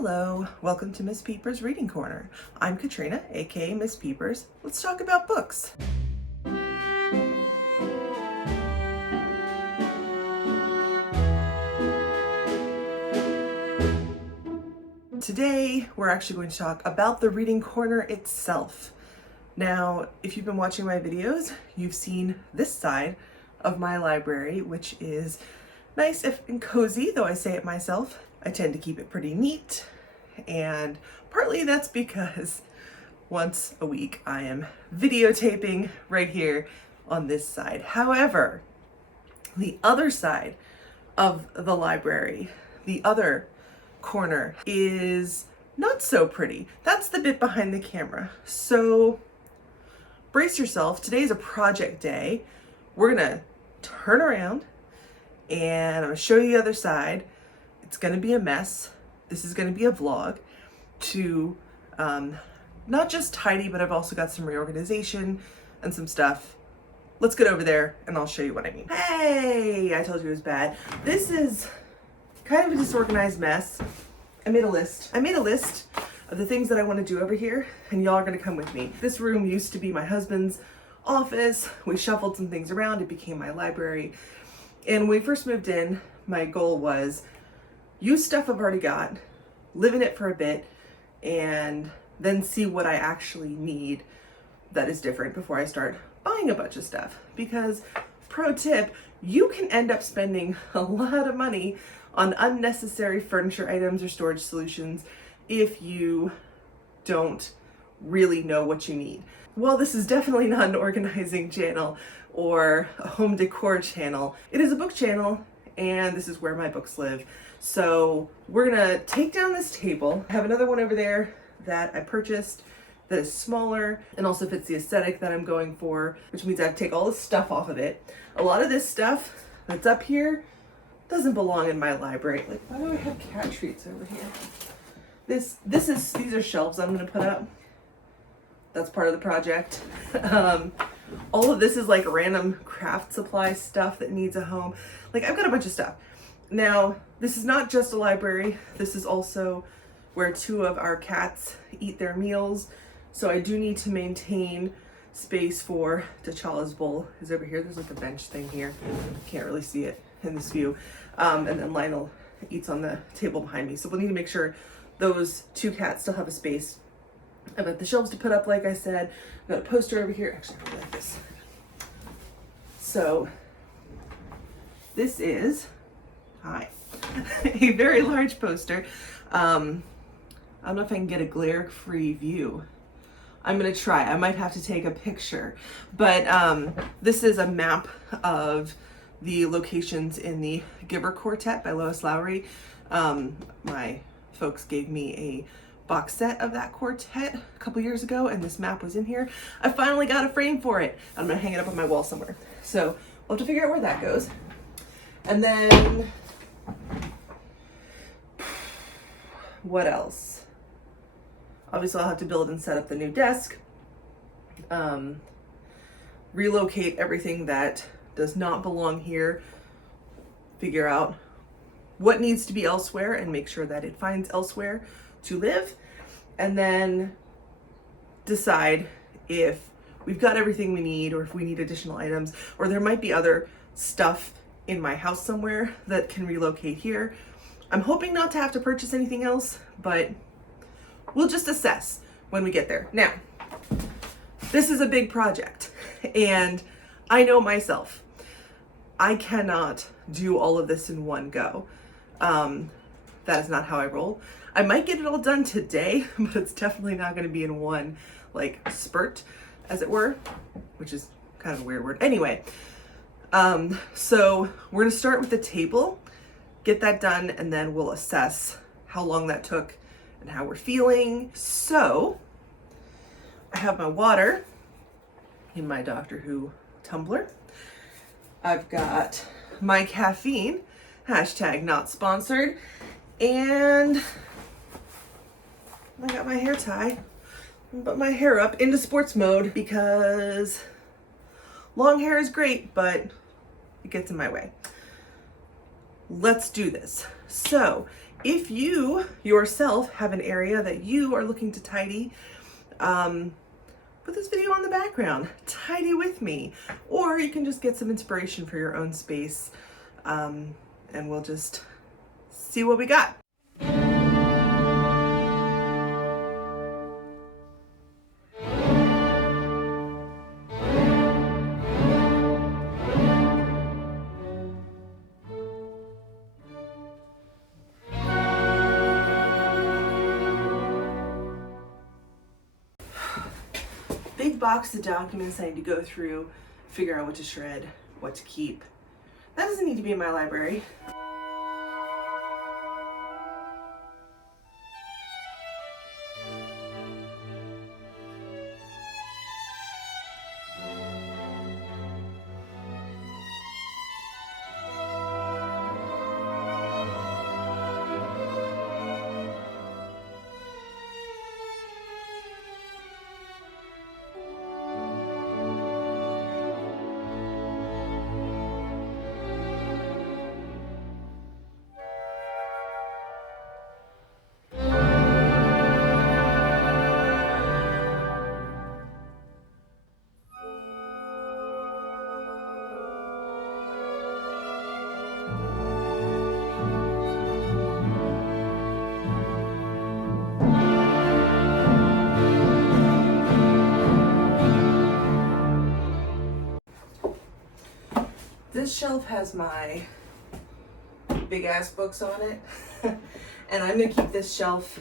Hello, welcome to Miss Peepers Reading Corner. I'm Katrina, aka Miss Peepers. Let's talk about books. Today, we're actually going to talk about the reading corner itself. Now, if you've been watching my videos, you've seen this side of my library, which is nice and cozy, though I say it myself. I tend to keep it pretty neat, and partly that's because once a week I am videotaping right here on this side. However, the other side of the library, the other corner, is not so pretty. That's the bit behind the camera. So brace yourself. Today's a project day. We're gonna turn around and I'm gonna show you the other side. It's gonna be a mess. This is gonna be a vlog to not just tidy, but I've also got some reorganization and some stuff. Let's get over there and I'll show you what I mean. Hey, I told you it was bad. This is kind of a disorganized mess. I made a list of the things that I want to do over here, and y'all are gonna come with me. This room used to be my husband's office. We shuffled some things around. It became my library. And when we first moved in, my goal was use stuff I've already got, live in it for a bit, and then see what I actually need that is different before I start buying a bunch of stuff. Because, pro tip, you can end up spending a lot of money on unnecessary furniture items or storage solutions if you don't really know what you need. Well, this is definitely not an organizing channel or a home decor channel. It is a book channel, and this is where my books live. So we're gonna take down this table. I have another one over there that I purchased that is smaller and also fits the aesthetic that I'm going for, which means I have to take all the stuff off of it. A lot of this stuff that's up here doesn't belong in my library. Like, why do I have cat treats over here? These are shelves I'm gonna put up. That's part of the project. All of this is like random craft supply stuff that needs a home. Like, I've got a bunch of stuff. Now, this is not just a library. This is also where two of our cats eat their meals. So I do need to maintain space for T'Challa's bowl is over here. There's like a bench thing here. Can't really see it in this view. And then Lionel eats on the table behind me. So we'll need to make sure those two cats still have a space. I've got the shelves to put up, like I said. I've got a poster over here. Actually, I really like this. So this is, a very large poster. I don't know if I can get a glare-free view. I'm gonna try. I might have to take a picture. But this is a map of the locations in the Giver Quartet by Lois Lowry. My folks gave me a box set of that quartet a couple years ago, and this map was in here. I finally got a frame for it. I'm gonna hang it up on my wall somewhere. So we'll have to figure out where that goes. And then, what else? Obviously I'll have to build and set up the new desk, relocate everything that does not belong here, figure out what needs to be elsewhere and make sure that it finds elsewhere to live, and then decide if we've got everything we need or if we need additional items, or there might be other stuff in my house somewhere that can relocate here. I'm hoping not to have to purchase anything else, but we'll just assess when we get there. Now, this is a big project, and I know myself. I cannot do all of this in one go. That is not how I roll. I might get it all done today, but it's definitely not gonna be in one, like, spurt, as it were, which is kind of a weird word. Anyway, so we're gonna start with the table, get that done, and then we'll assess how long that took and how we're feeling. So I have my water in my Doctor Who tumbler. I've got my caffeine, hashtag not sponsored, and I got my hair tie. Put my hair up into sports mode because long hair is great, but it gets in my way. Let's do this. So If you yourself have an area that you are looking to tidy, put this video on the background, tidy with me, or you can just get some inspiration for your own space, and we'll just see what we got. Big box of documents I need to go through, figure out what to shred, what to keep. That doesn't need to be in my library. This shelf has my big ass books on it, and I'm gonna keep this shelf,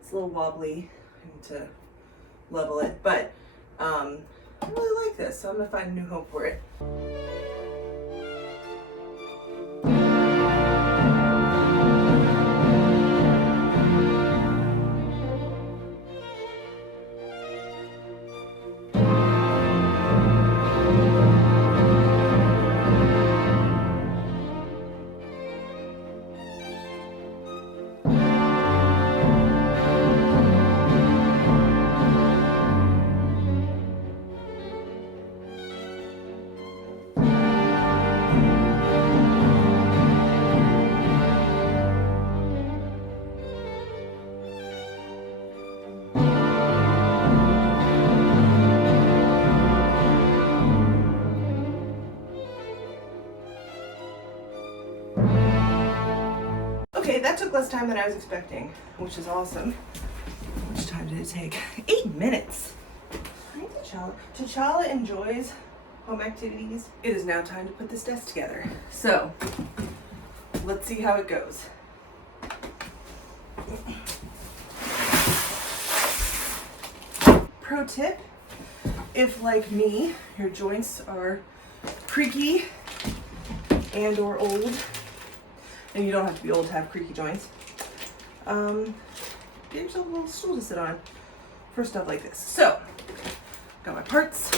it's a little wobbly, I need to level it, but I really like this, so I'm gonna find a new home for it. Okay, that took less time than I was expecting, which is awesome. How much time did it take? 8 minutes. Hi, T'Challa. T'Challa enjoys home activities. It is now time to put this desk together. So, let's see how it goes. Pro tip, if like me, your joints are creaky and or old, and you don't have to be old to have creaky joints, get yourself a little stool to sit on for stuff like this. So, got my parts,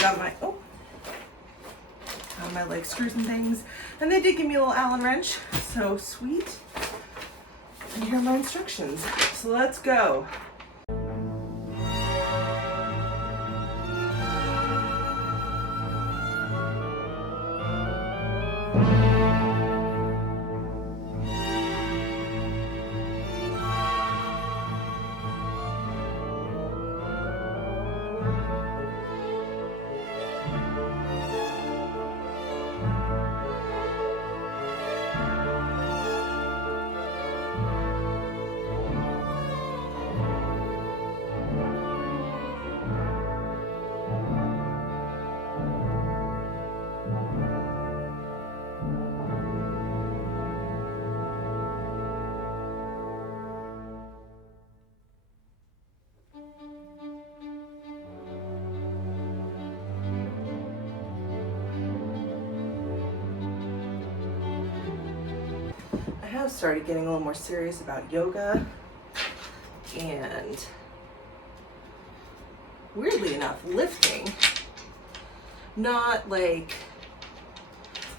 got my like screws and things, and they did give me a little Allen wrench, so sweet. And here are my instructions. So let's go. I have started getting a little more serious about yoga, and weirdly enough, lifting. Not like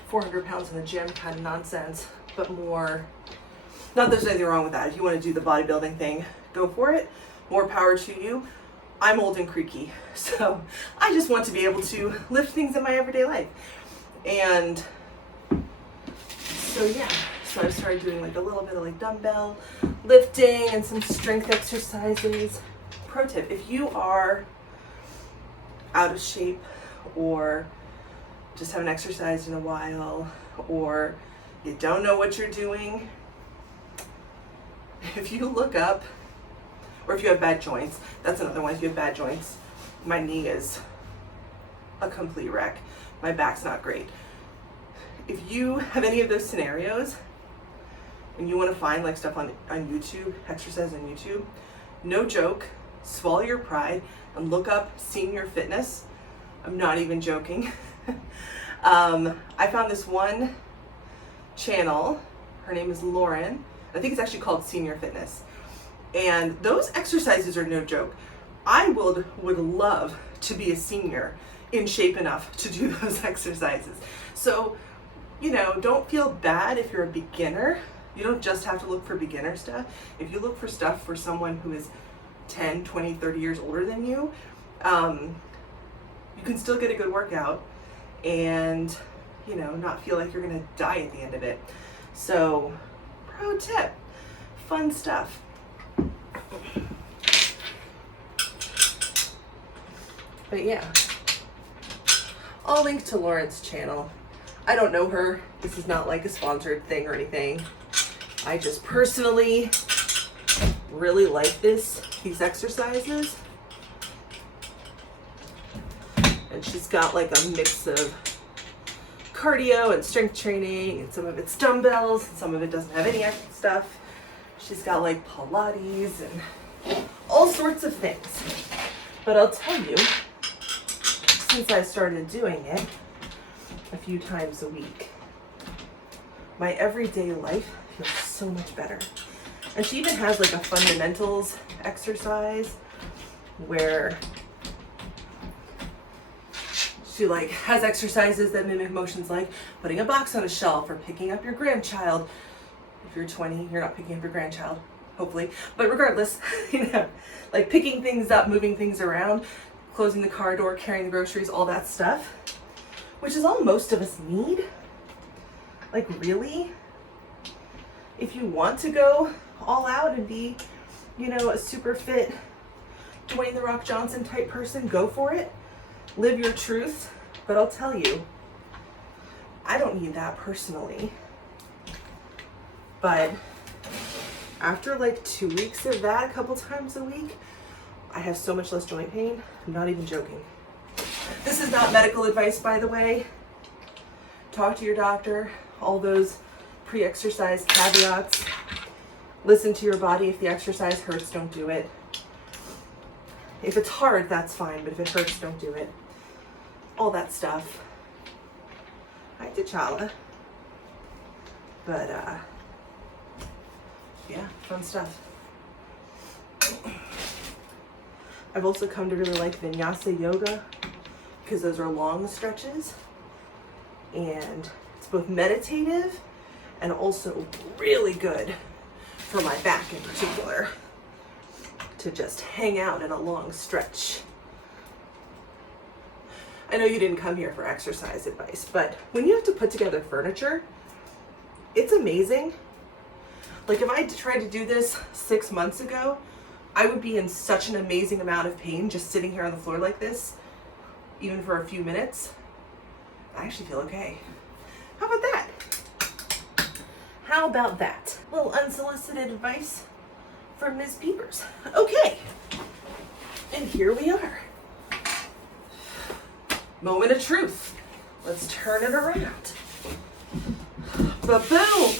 400 pounds in the gym kind of nonsense, but more, not that there's anything wrong with that. If you want to do the bodybuilding thing, go for it. More power to you. I'm old and creaky, so I just want to be able to lift things in my everyday life. And so yeah, So I've started doing like a little bit of like dumbbell lifting and some strength exercises. Pro tip, if you are out of shape or just haven't exercised in a while, or you don't know what you're doing, if you look up, or if you have bad joints, that's another one. If you have bad joints, my knee is a complete wreck. My back's not great. If you have any of those scenarios and you want to find like stuff on YouTube, exercise on YouTube, no joke, swallow your pride and look up senior fitness. I'm not even joking. I found this one channel. Her name is Lauren. I think it's actually called Senior Fitness. And those exercises are no joke. I would love to be a senior in shape enough to do those exercises. So, you know, don't feel bad if you're a beginner. You don't just have to look for beginner stuff. If you look for stuff for someone who is 10, 20, 30 years older than you, you can still get a good workout and, you know, not feel like you're gonna die at the end of it. So, pro tip, fun stuff. But yeah, I'll link to Lauren's channel. I don't know her. This is not like a sponsored thing or anything. I just personally really like these exercises. And she's got like a mix of cardio and strength training, and some of it's dumbbells, and some of it doesn't have any extra stuff. She's got like Pilates and all sorts of things. But I'll tell you, since I started doing it a few times a week, my everyday life feels so much better. And she even has like a fundamentals exercise where she like has exercises that mimic motions like putting a box on a shelf or picking up your grandchild. If you're 20, you're not picking up your grandchild, hopefully. But regardless, you know, like picking things up, moving things around, closing the car door, carrying the groceries, all that stuff, which is all most of us need. Like really, if you want to go all out and be, you know, a super fit Dwayne The Rock Johnson type person, go for it. Live your truth. But I'll tell you, I don't need that personally. But after like 2 weeks of that a couple times a week, I have so much less joint pain. I'm not even joking. This is not medical advice, by the way. Talk to your doctor. All those pre-exercise caveats. Listen to your body. If the exercise hurts, don't do it. If it's hard, that's fine, but if it hurts, don't do it. All that stuff. Hi, T'Challa. But, yeah, fun stuff. I've also come to really like Vinyasa yoga because those are long stretches and it's both meditative and also really good for my back in particular to just hang out in a long stretch. I know you didn't come here for exercise advice, but when you have to put together furniture, it's amazing. Like if I tried to do this 6 months ago, I would be in such an amazing amount of pain just sitting here on the floor like this, even for a few minutes. I actually feel okay. How about that? How about that? A little unsolicited advice from Ms. Peepers. Okay, and here we are. Moment of truth. Let's turn it around. Ba-boom!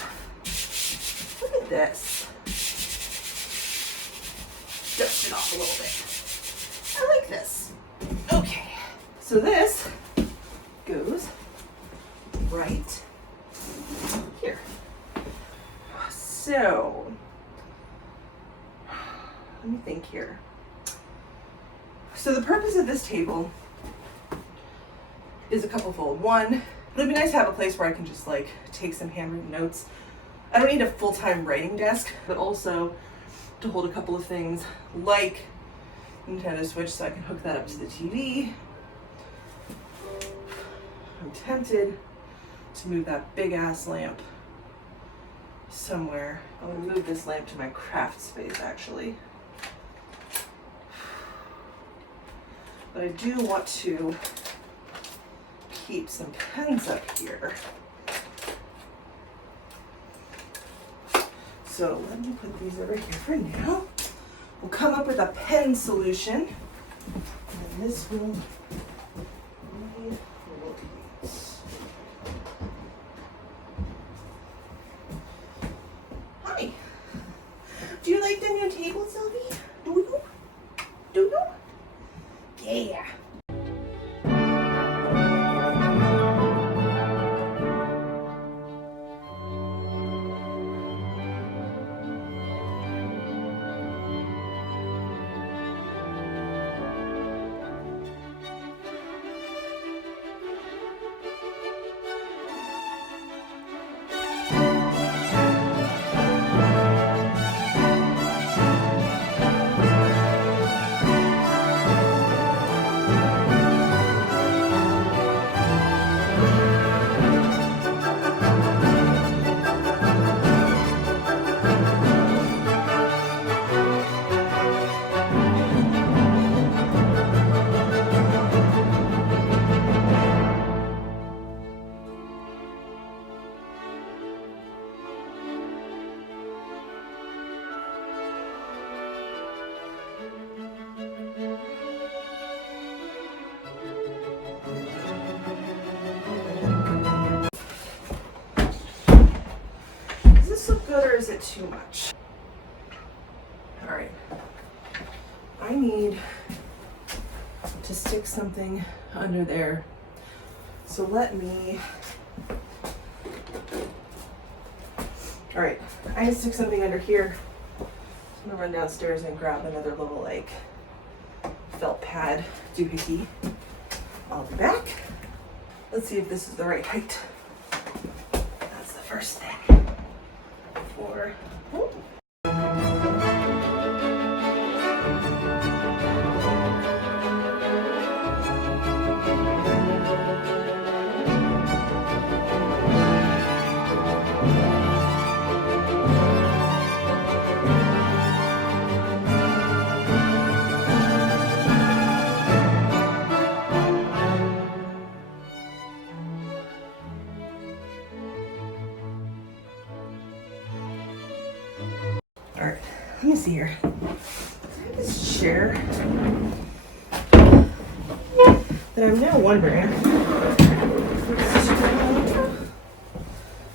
Look at this. Dust it off a little bit. I like this. Okay, so this goes right here. So, let me think here. So the purpose of this table is a couple fold. One, it'd be nice to have a place where I can just like take some handwritten notes. I don't need a full-time writing desk, but also to hold a couple of things like Nintendo Switch so I can hook that up to the TV. I'm tempted to move that big ass lamp somewhere. I'm gonna move this lamp to my craft space actually. But I do want to keep some pens up here. So let me put these over here for now. We'll come up with a pen solution. And this will need these. Hi. Do you like the new table, Sylvie? Do you? Do you? Yeah. Good, or is it too much? All right, I need to stick something under there. So let me, all right, I need to stick something under here. I'm gonna run downstairs and grab another little like felt pad doohickey. I'll be back. Let's see if this is the right height. That's the first thing. Or, oh. All right, let me see here. I have this chair that I'm now wondering.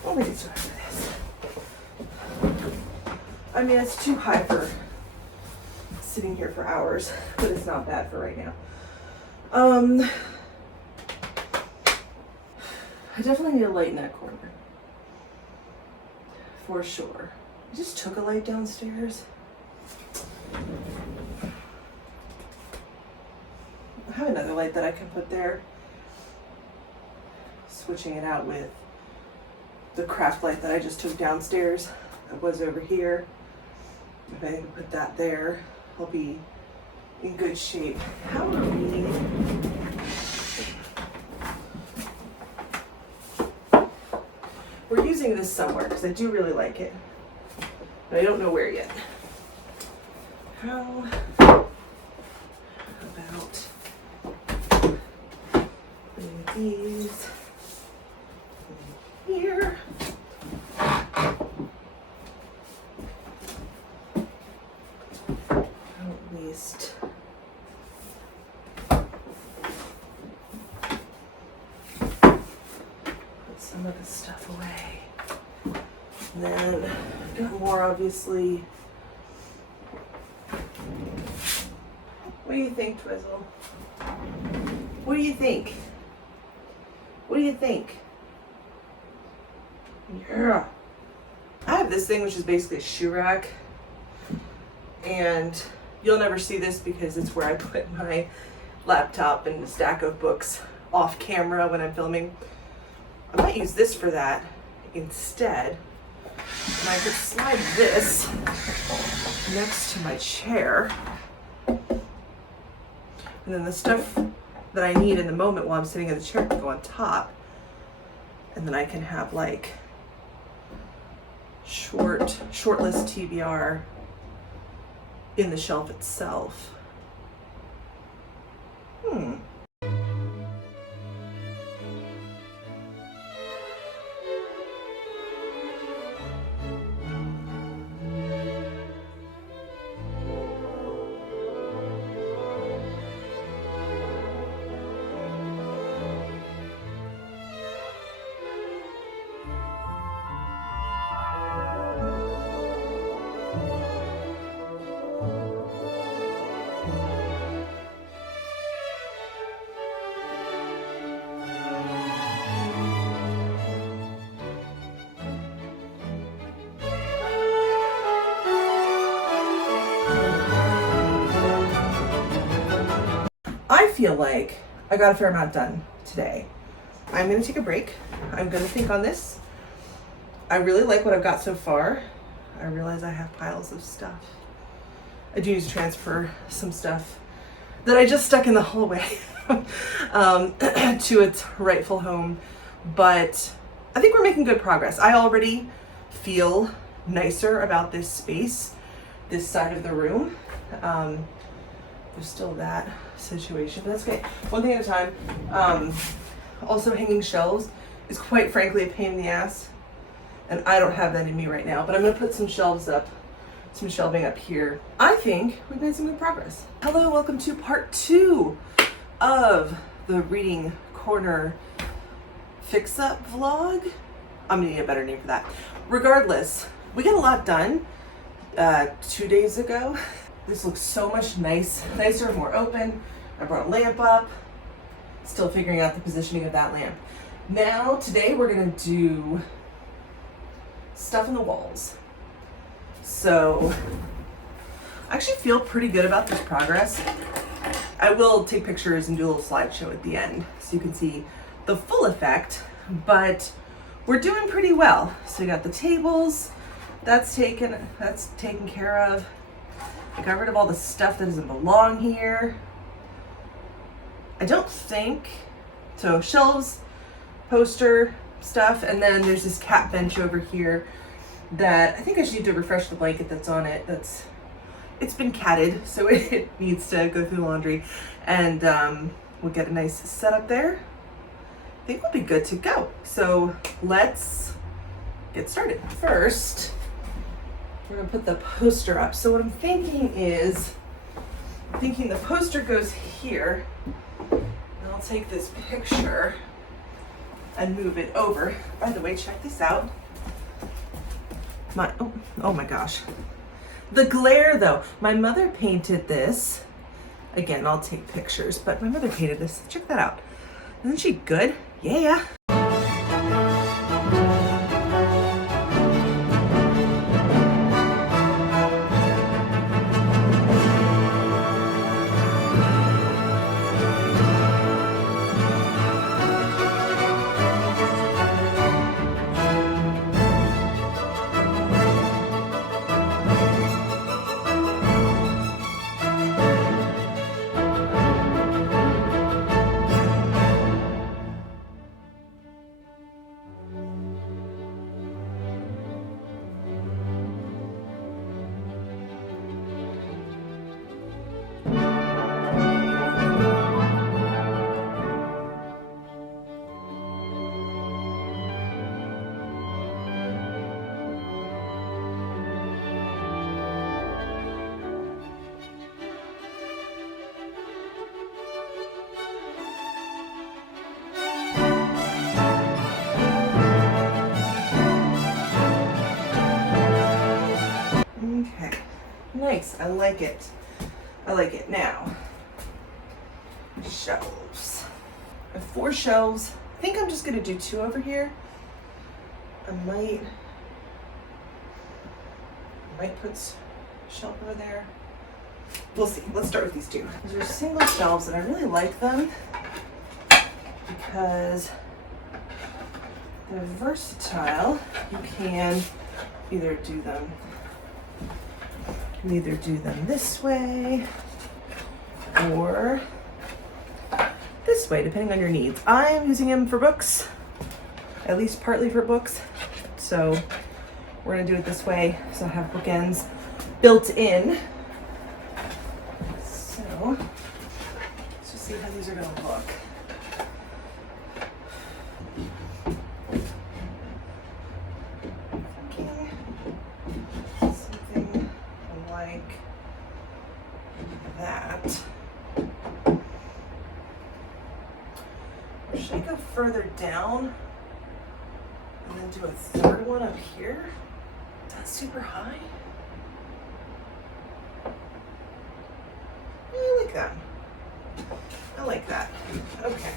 What would it do after this? I mean, it's too high for sitting here for hours, but it's not bad for right now. I definitely need a light in that corner, for sure. I just took a light downstairs. I have another light that I can put there. Switching it out with the craft light that I just took downstairs. That was over here. If I can put that there, I'll be in good shape. How are we? We're using this somewhere because I do really like it. But I don't know where yet. How about putting these in here? At least put some of the stuff away. And then I've got more, obviously. What do you think, Twizzle? What do you think? What do you think? Yeah. I have this thing which is basically a shoe rack. And you'll never see this because it's where I put my laptop and a stack of books off camera when I'm filming. I might use this for that instead. And I could slide this next to my chair. And then the stuff that I need in the moment while I'm sitting in the chair can go on top. And then I can have like shortlist TBR in the shelf itself. I feel like I got a fair amount done today. I'm gonna take a break. I'm gonna think on this. I really like what I've got so far. I realize I have piles of stuff. I do need to transfer some stuff that I just stuck in the hallway to its rightful home, but I think we're making good progress. I already feel nicer about this space, this side of the room. There's still that situation, but that's okay. One thing at a time. Also, hanging shelves is quite frankly a pain in the ass, and I don't have that in me right now, but I'm gonna put some shelves up, some shelving up here. I think we've made some good progress. Hello, welcome to part 2 of the Reading Corner fix-up vlog. I'm gonna need a better name for that. Regardless, we got a lot done 2 days ago. This looks so much nicer, more open. I brought a lamp up, still figuring out the positioning of that lamp. Now, today we're gonna do stuff in the walls. So, I actually feel pretty good about this progress. I will take pictures and do a little slideshow at the end so you can see the full effect, but we're doing pretty well. So we got the tables, that's taken care of. I got rid of all the stuff that doesn't belong here. I don't think, so shelves, poster stuff, and then there's this cat bench over here that I think I should need to refresh the blanket that's on it. It's been catted, so it needs to go through laundry, and we'll get a nice setup there. I think we'll be good to go. So let's get started. First, we're gonna put the poster up. So what I'm thinking is, the poster goes here, and I'll take this picture and move it over. By the way, check this out. Oh my gosh. The glare though. My mother painted this. Again, I'll take pictures, but my mother painted this. Check that out. Isn't she good? Yeah. Okay, nice. I like it. Now, shelves. I have 4 shelves. I think I'm just gonna do 2 over here. I might put a shelf over there. We'll see. Let's start with these 2. These are single shelves, and I really like them because they're versatile. You can either do them this way or this way, depending on your needs. I'm using them for books, at least partly for books. So we're gonna do it this way, so I have bookends built in. So let's just see how these are gonna look. Something like that. Or should I go further down and then do a third one up here? Is that super high? Yeah, I like that. I like that. Okay.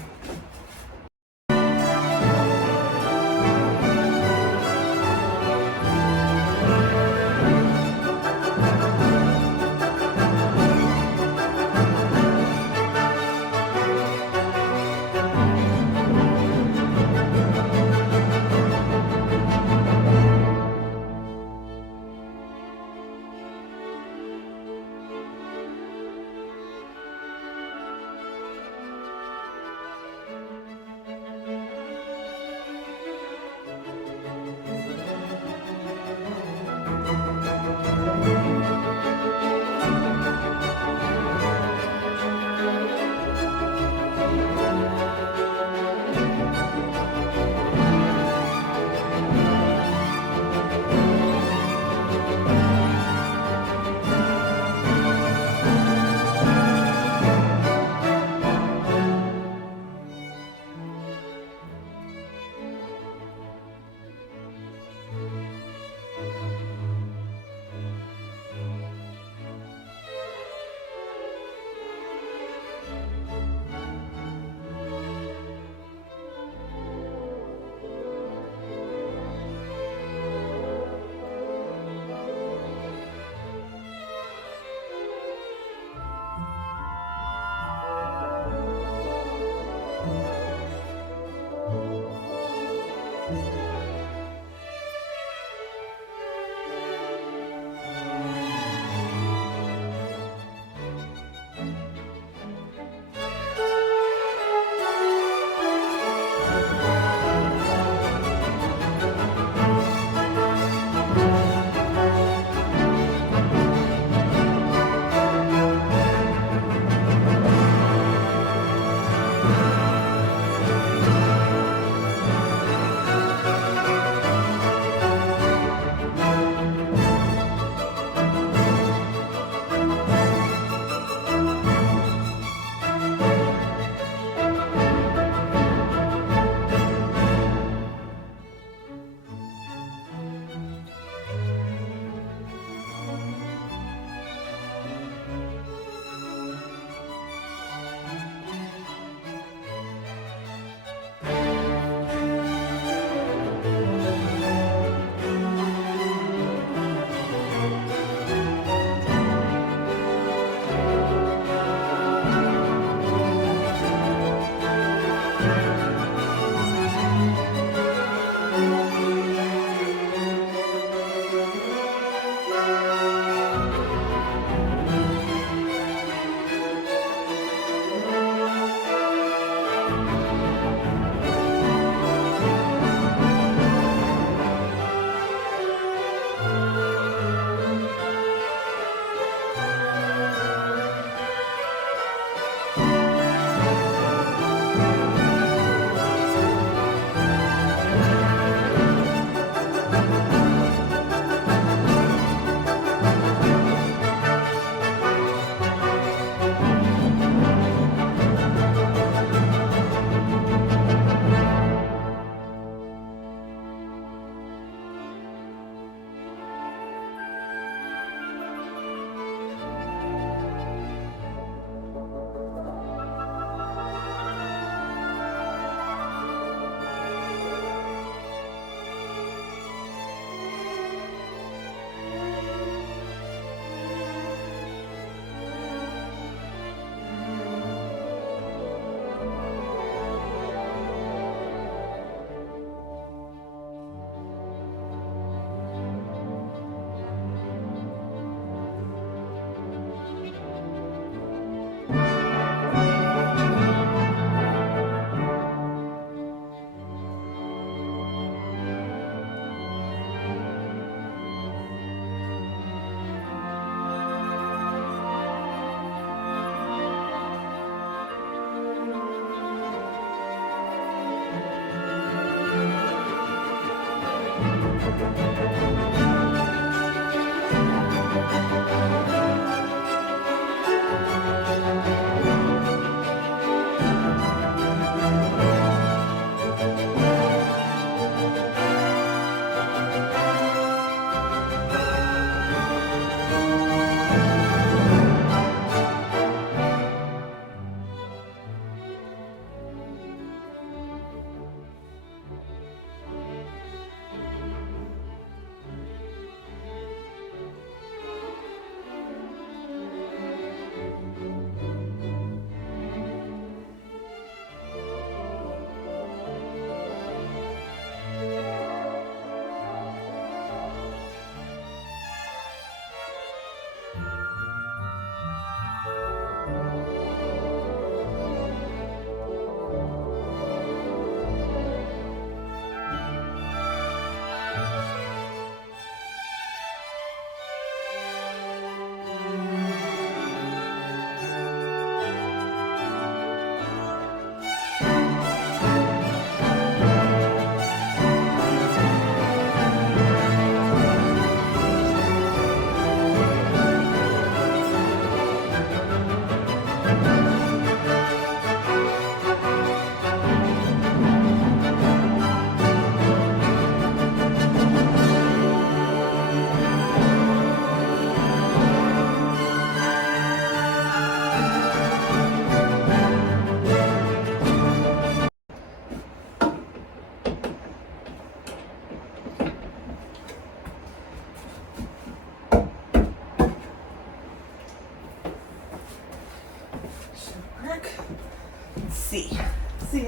Let's see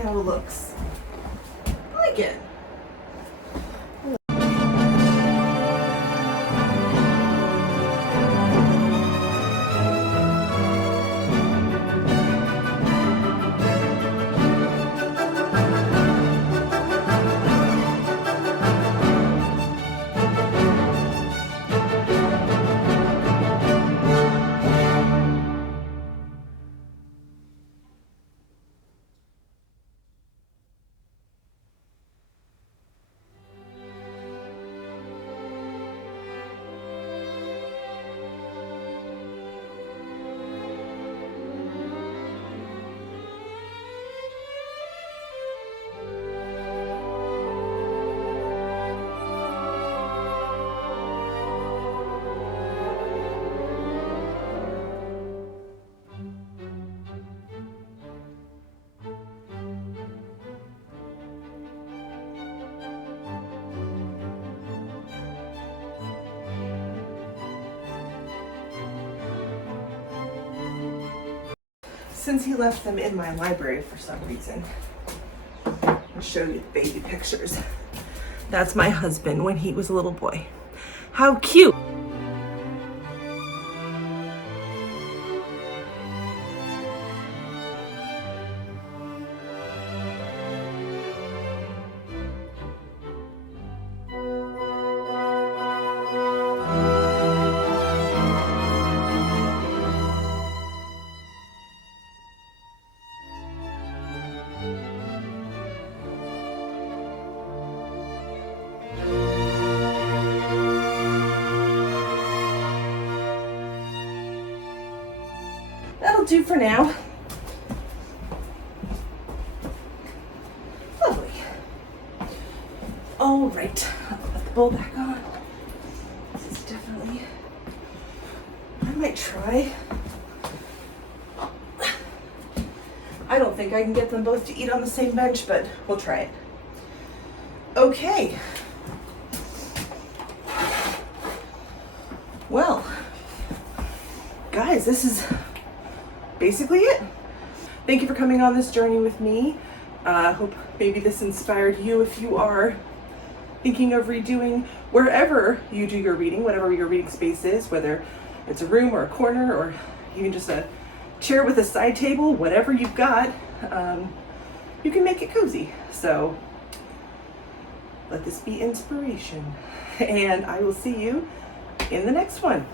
how it looks. I like it. Since he left them in my library for some reason, I'll show you the baby pictures. That's my husband when he was a little boy. How cute! That'll do for now. Lovely. All right, I'll put the bowl back on. This is definitely, I might try. I don't think I can get them both to eat on the same bench, but we'll try it. Okay. Well, guys, this is basically it. Thank you for coming on this journey with me. I hope maybe this inspired you if you are thinking of redoing wherever you do your reading, whatever your reading space is, whether it's a room or a corner or even just a chair with a side table, whatever you've got, you can make it cozy. So let this be inspiration, and I will see you in the next one.